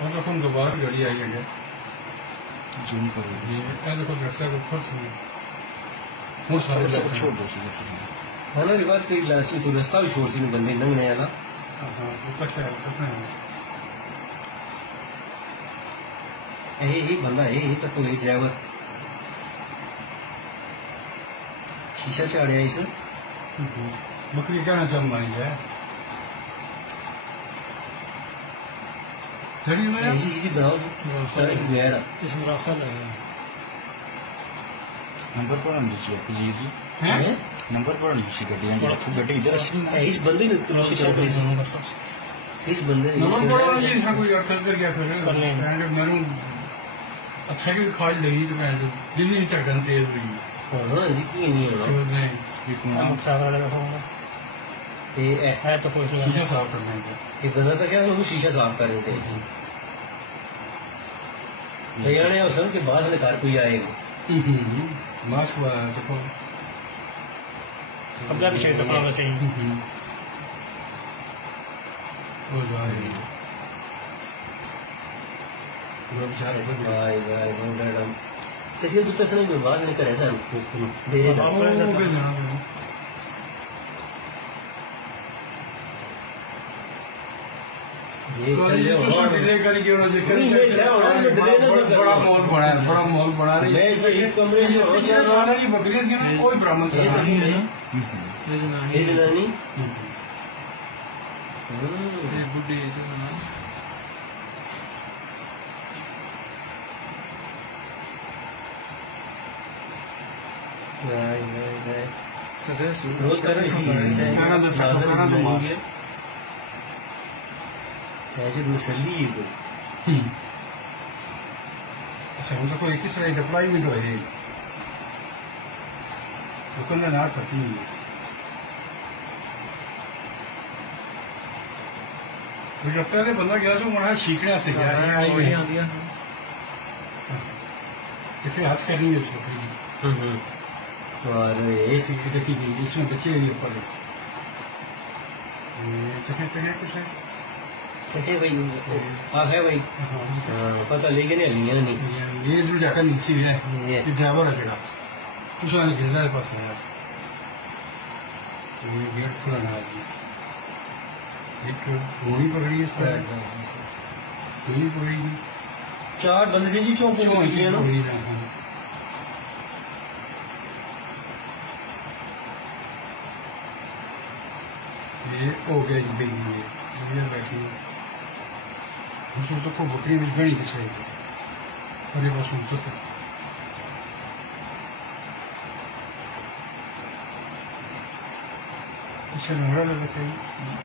और देखो दोबारा गाड़ी आई है जूम करो ये देखो लगता है फर्स्ट में और सारे छोड़ दो सीधे है ना रिवाज कोई रास्ता भी छोड़ सी बंदे लंघने वाला हां वो तक है यही बंदा यही तक कोई ड्राइवर शीशा चाड़िया इस बकरी क्या जम मारी जाए जड़ी में इसी बनाओ जी गया इसमें रखा है नंबर पर हम दीजिए पीजी हैं नंबर पर नीचे गड्डी में रखो गड्डी इधर असली ना इस बंदे ने तो इस बंदे ने नंबर पर जी था कोई अटक कर गया फिर करने मैंने अच्छा की खाज लगी तो मैं दिल्ली धड़कन तेज हुई हां जी की नहीं होना एक नाम सारा लगा होगा ये है तो कुछ शीशा साफ करने का ये बंदा तो क्या है वो शीशा साफ कर रहे थे भैया ने उस के बाद में घर कोई आएगा मास्क देखो कब्जा पीछे तो काम वैसे ही हो जाए भाई भाई मैडम देखिए तो तक नहीं बात नहीं करे था दे बड़ा मॉल बना रही है इस कमरे में सारा ये बकरियां की ना कोई बरामद जनानी बुढ़ी रोज कर मुसली है कोई अच्छा उनका कोई किस तरह डिप्लॉयमेंट हो है दुकान ना करती है तो जब पहले बंदा गया तो वहां सीखने से गया है आई गई देखिए हाथ करनी है इसको और ये देखिए इसमें देखिए ये ऊपर देखिए कुछ है देखिए भाई आ है भाई पता लेके नहीं लिया नहीं ये जो जाकर नीचे है ये ड्राइवर है केड़ा कुछ आने गिरना है पास में ये गेट खुला ना है एक गोली पकड़ी है इस पर गोली पकड़ी 4 बंदे से जी चौके में निकले ना ये हो गया जी बेली ये बैठी हम सोचो को बकरी में गणी किस है अरे बस हम सोचो अच्छा नंबर लगा चाहिए